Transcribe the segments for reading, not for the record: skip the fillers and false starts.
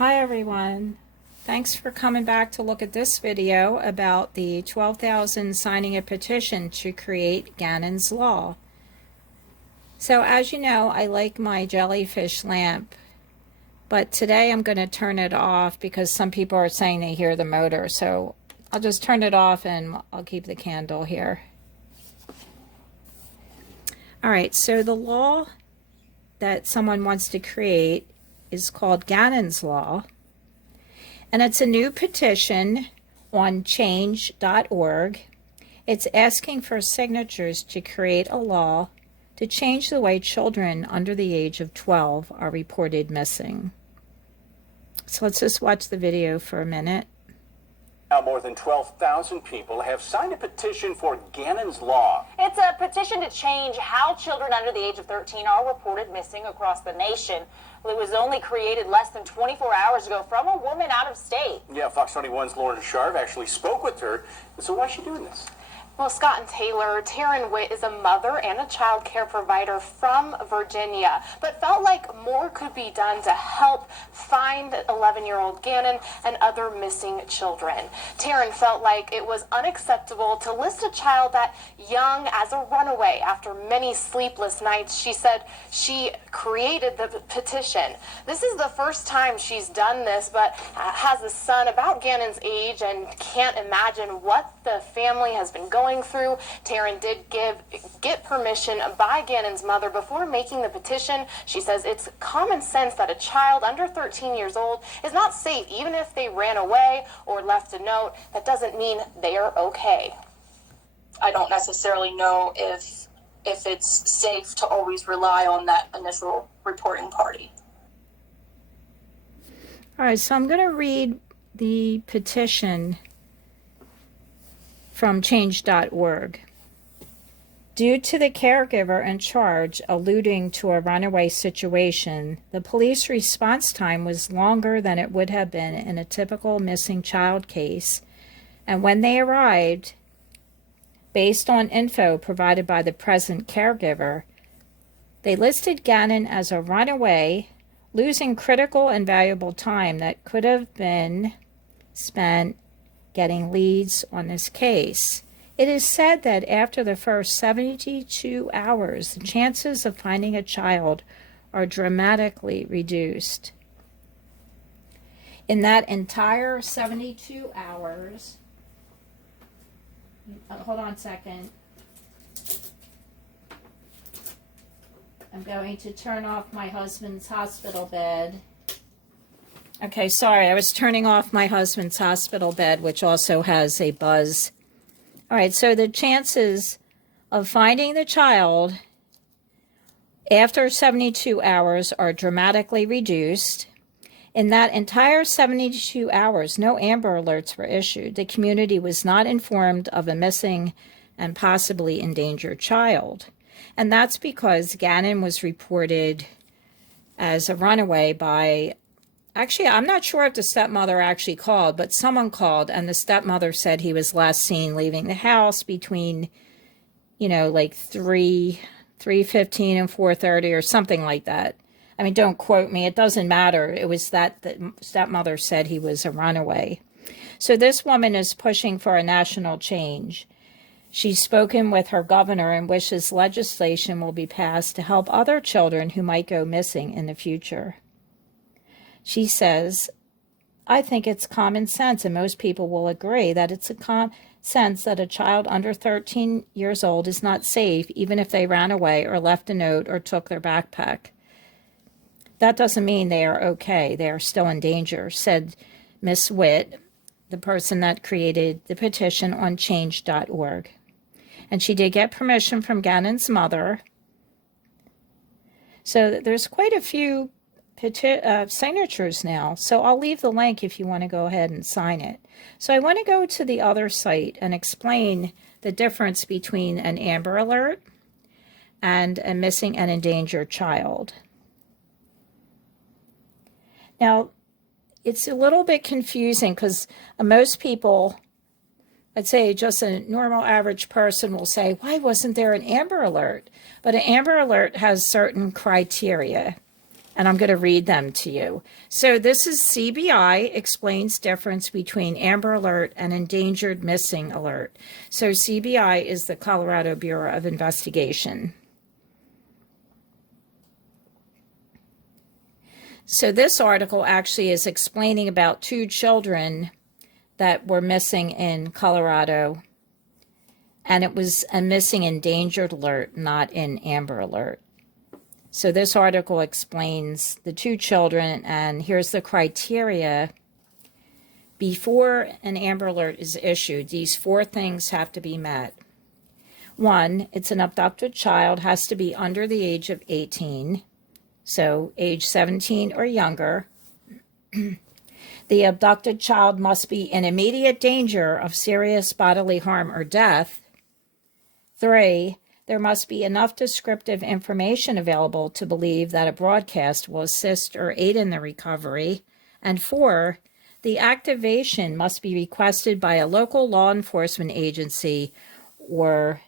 Hi everyone. Thanks for coming back to look at this video about the 12,000 signing a petition to create Gannon's Law. So as you know, I like my jellyfish lamp, but today I'm going to turn it off because some people are saying they hear the motor. So I'll just turn it off and I'll keep the candle here. All right, so the law that someone wants to create is called Gannon's Law, and it's a new petition on change.org. It's asking for signatures to create a law to change the way children under the age of 12 are reported missing. So let's just watch the video for a minute. Now more than 12,000 people have signed a petition for Gannon's Law. It's a petition to change how children under the age of 13 are reported missing across the nation. Well, it was only created less than 24 hours ago from a woman out of state. Yeah, Fox 21's Lorson Ranch actually spoke with her. So why is she doing this? Well, Scott and Taylor, Taran Witt is a mother and a child care provider from Virginia, but felt like more could be done to help find 11-year-old Gannon and other missing children. Taran felt like it was unacceptable to list a child that young as a runaway after many sleepless nights. She said she created the petition. This is the first time she's done this, but has a son about Gannon's age and can't imagine what the family has been going through. Taran did get permission by Gannon's mother before making the petition. She says it's common sense that a child under 13 years old is not safe, even if they ran away or left a note. That doesn't mean they are okay. I don't necessarily know if it's safe to always rely on that initial reporting party. All right, so I'm going to read the petition from change.org. Due to the caregiver in charge alluding to a runaway situation, the police response time was longer than it would have been in a typical missing child case, and when they arrived, based on info provided by the present caregiver, they listed Gannon as a runaway, losing critical and valuable time that could have been spent getting leads on this case. It is said that after the first 72 hours, the chances of finding a child are dramatically reduced. In that entire 72 hours, hold on a second. I'm going to turn off my husband's hospital bed. Okay, sorry, I was turning off my husband's hospital bed, which also has a buzz. All right, so the chances of finding the child after 72 hours are dramatically reduced. In that entire 72 hours, no Amber Alerts were issued. The community was not informed of a missing and possibly endangered child. And that's because Gannon was reported as a runaway by... Actually, I'm not sure if the stepmother actually called, but someone called, and the stepmother said he was last seen leaving the house between, like 3:15 and 4:30 or something like that. I mean, don't quote me. It doesn't matter. It was that the stepmother said he was a runaway. So this woman is pushing for a national change. She's spoken with her governor and wishes legislation will be passed to help other children who might go missing in the future. She says, I think it's common sense, and most people will agree that it's a common sense that a child under 13 years old is not safe, even if they ran away or left a note or took their backpack. That doesn't mean they are okay. They are still in danger, said Miss Witt, the person that created the petition on change.org. And she did get permission from Gannon's mother. So there's quite a few signatures now, so I'll leave the link if you want to go ahead and sign it. So I want to go to the other site and explain the difference between an Amber Alert and a missing and endangered child. Now, it's a little bit confusing because most people, I'd say just a normal average person will say, why wasn't there an Amber Alert? But an Amber Alert has certain criteria. and I'm going to read them to you. So this is CBI explains difference between Amber Alert and Endangered Missing Alert. So CBI is the Colorado Bureau of Investigation. So this article actually is explaining about 2 children that were missing in Colorado, and it was a missing endangered alert, not an Amber Alert. So this article explains the 2 children, and here's the criteria. Before an Amber Alert is issued, these 4 things have to be met. 1, it's an abducted child, has to be under the age of 18, so age 17 or younger. The abducted child must be in immediate danger of serious bodily harm or death. 3, there must be enough descriptive information available to believe that a broadcast will assist or aid in the recovery. And 4, the activation must be requested by a local law enforcement agency or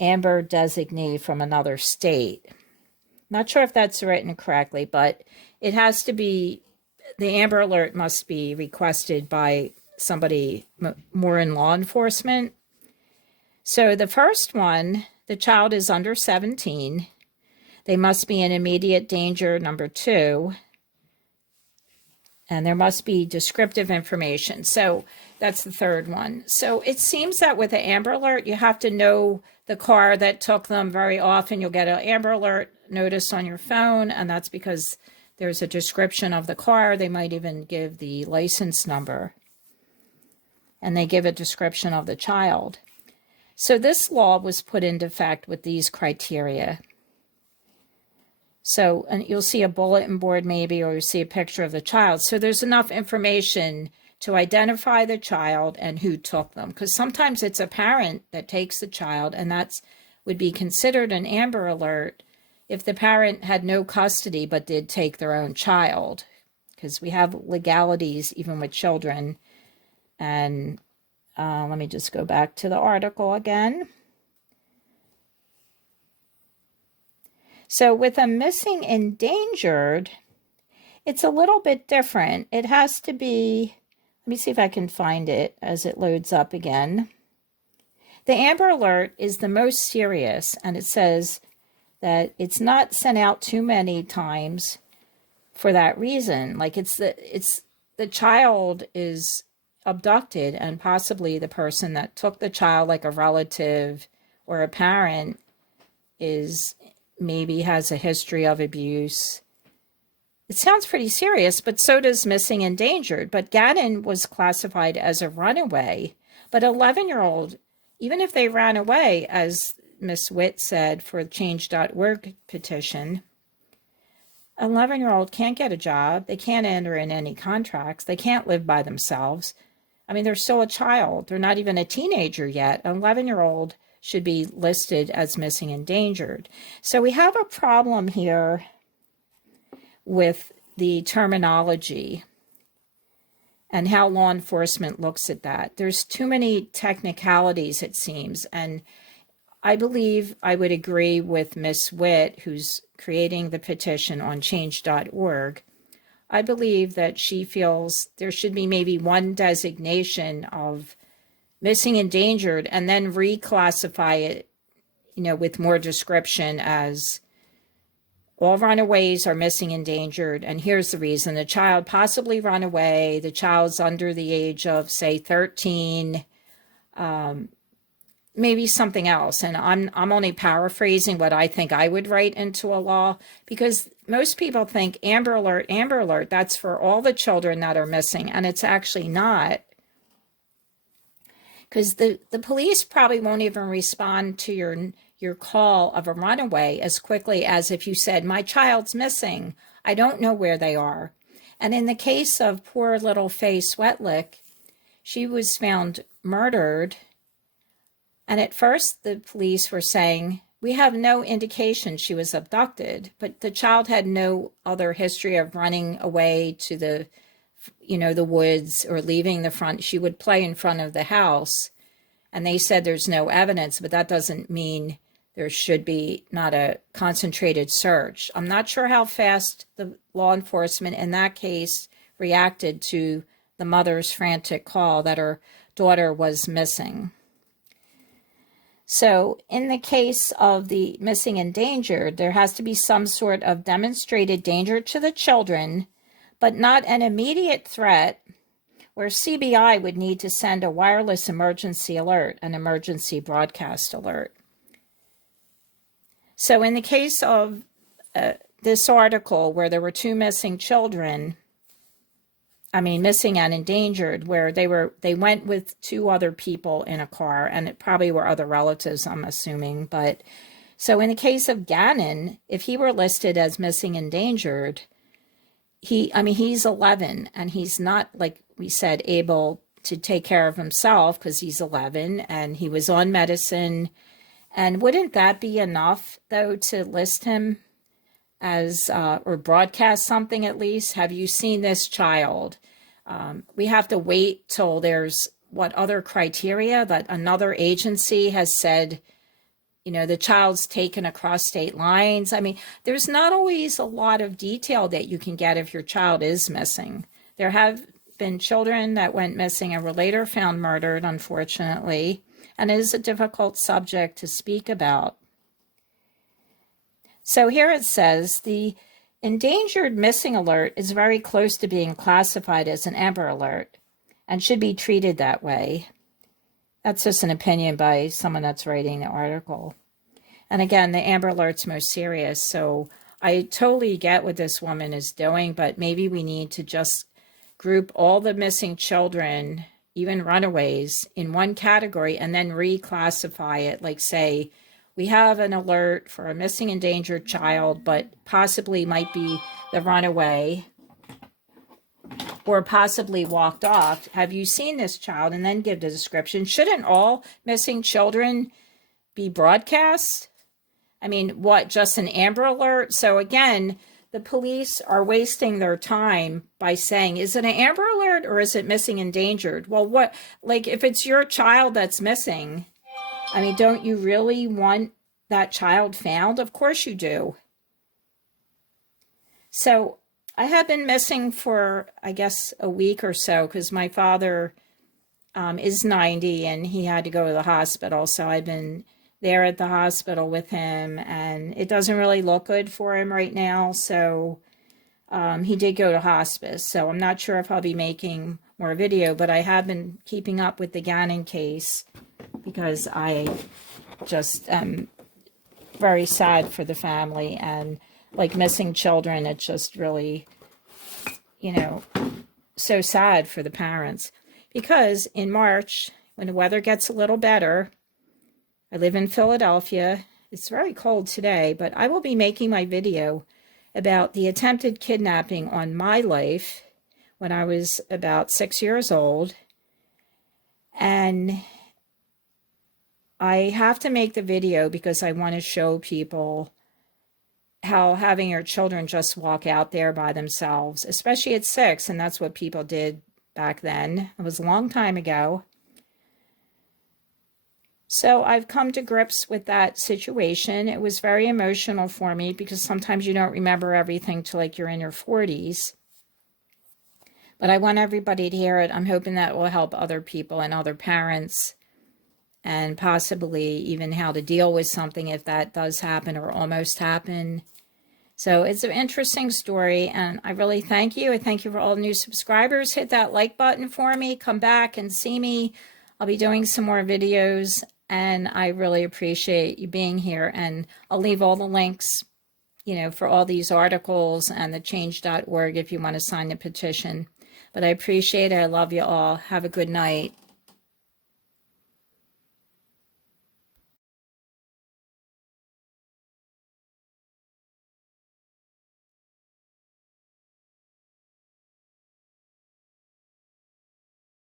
Amber designee from another state. Not sure if that's written correctly, but it has to be, the Amber Alert must be requested by somebody more in law enforcement. So the first one, the child is under 17. They must be in immediate danger, number 2. And there must be descriptive information. So that's the third one. So it seems that with an Amber Alert, you have to know the car that took them. Very often you'll get an Amber Alert notice on your phone, and that's because there's a description of the car. They might even give the license number, and they give a description of the child. So this law was put into effect with these criteria. So, and you'll see a bulletin board maybe, or you see a picture of the child. So there's enough information to identify the child and who took them. Because sometimes it's a parent that takes the child, and that's would be considered an Amber Alert if the parent had no custody but did take their own child. Because we have legalities even with children. And let me just go back to the article again. So with a missing endangered, it's a little bit different. It has to be, let me see if I can find it as it loads up again. The Amber Alert is the most serious, and it says that it's not sent out too many times for that reason. Like it's the child is abducted, and possibly the person that took the child, like a relative or a parent, is maybe has a history of abuse. It sounds pretty serious, but so does missing endangered. But Gannon was classified as a runaway. But 11-year-old, even if they ran away, as Miss Witt said for Change.org petition, 11-year-old can't get a job. They can't enter in any contracts. They can't live by themselves. I mean, they're still a child. They're not even a teenager yet. An 11-year-old should be listed as missing endangered. So we have a problem here with the terminology and how law enforcement looks at that. There's too many technicalities, it seems, and I believe I would agree with Miss Witt, who's creating the petition on Change.org. I believe that she feels there should be maybe one designation of missing endangered and then reclassify it, with more description as all runaways are missing endangered. And here's the reason: the child possibly run away, the child's under the age of, say, 13, maybe something else. And I'm only paraphrasing what I think I would write into a law, because most people think Amber Alert, that's for all the children that are missing, and it's actually not. Because the police probably won't even respond to your call of a runaway as quickly as if you said, my child's missing, I don't know where they are. And in the case of poor little Faye Swetlick, she was found murdered. And at first the police were saying, we have no indication she was abducted, but the child had no other history of running away to the woods or leaving the front. She would play in front of the house, and they said there's no evidence, but that doesn't mean there should be not a concentrated search. I'm not sure how fast the law enforcement in that case reacted to the mother's frantic call that her daughter was missing. So in the case of the missing endangered, there has to be some sort of demonstrated danger to the children, but not an immediate threat, where CBI would need to send a wireless emergency alert, an emergency broadcast alert. So in the case of this article where there were two missing children, missing and endangered, where they went with two other people in a car, and it probably were other relatives, I'm assuming. But so in the case of Gannon, if he were listed as missing endangered, he's 11, and he's not, like we said, able to take care of himself because he's 11 and he was on medicine. And wouldn't that be enough, though, to list him as, or broadcast something at least? Have you seen this child? We have to wait till there's what other criteria that another agency has said, the child's taken across state lines. There's not always a lot of detail that you can get if your child is missing. There have been children that went missing and were later found murdered, unfortunately, and it is a difficult subject to speak about. So here it says, the endangered missing alert is very close to being classified as an Amber Alert and should be treated that way. That's just an opinion by someone that's writing the article. And again, the Amber Alert's most serious, so I totally get what this woman is doing, but maybe we need to just group all the missing children, even runaways, in one category and then reclassify it. Like, say, we have an alert for a missing endangered child, but possibly might be the runaway or possibly walked off. Have you seen this child? And then give the description. Shouldn't all missing children be broadcast? What, just an Amber Alert? So again, the police are wasting their time by saying, is it an Amber Alert or is it missing endangered? Well, what, like, if it's your child that's missing, don't you really want that child found? Of course you do. So I have been missing for, I guess, a week or so because my father is 90 and he had to go to the hospital. So I've been there at the hospital with him, and it doesn't really look good for him right now. So he did go to hospice. So I'm not sure if I'll be making more video, but I have been keeping up with the Gannon case because I just am very sad for the family, and like missing children, it's just really, so sad for the parents. Because in March, when the weather gets a little better, I live in Philadelphia. It's very cold today, but I will be making my video about the attempted kidnapping on my life when I was about 6 years old. And I have to make the video because I want to show people how having your children just walk out there by themselves, especially at 6, and that's what people did back then. It was a long time ago. So I've come to grips with that situation. It was very emotional for me because sometimes you don't remember everything till like you're in your 40s. But I want everybody to hear it. I'm hoping that will help other people and other parents, and possibly even how to deal with something if that does happen or almost happen. So it's an interesting story, and I really thank you. I thank you for all the new subscribers. Hit that like button for me. Come back and see me. I'll be doing some more videos, and I really appreciate you being here. And I'll leave all the links, for all these articles and the change.org if you want to sign the petition. But I appreciate it. I love you all. Have a good night.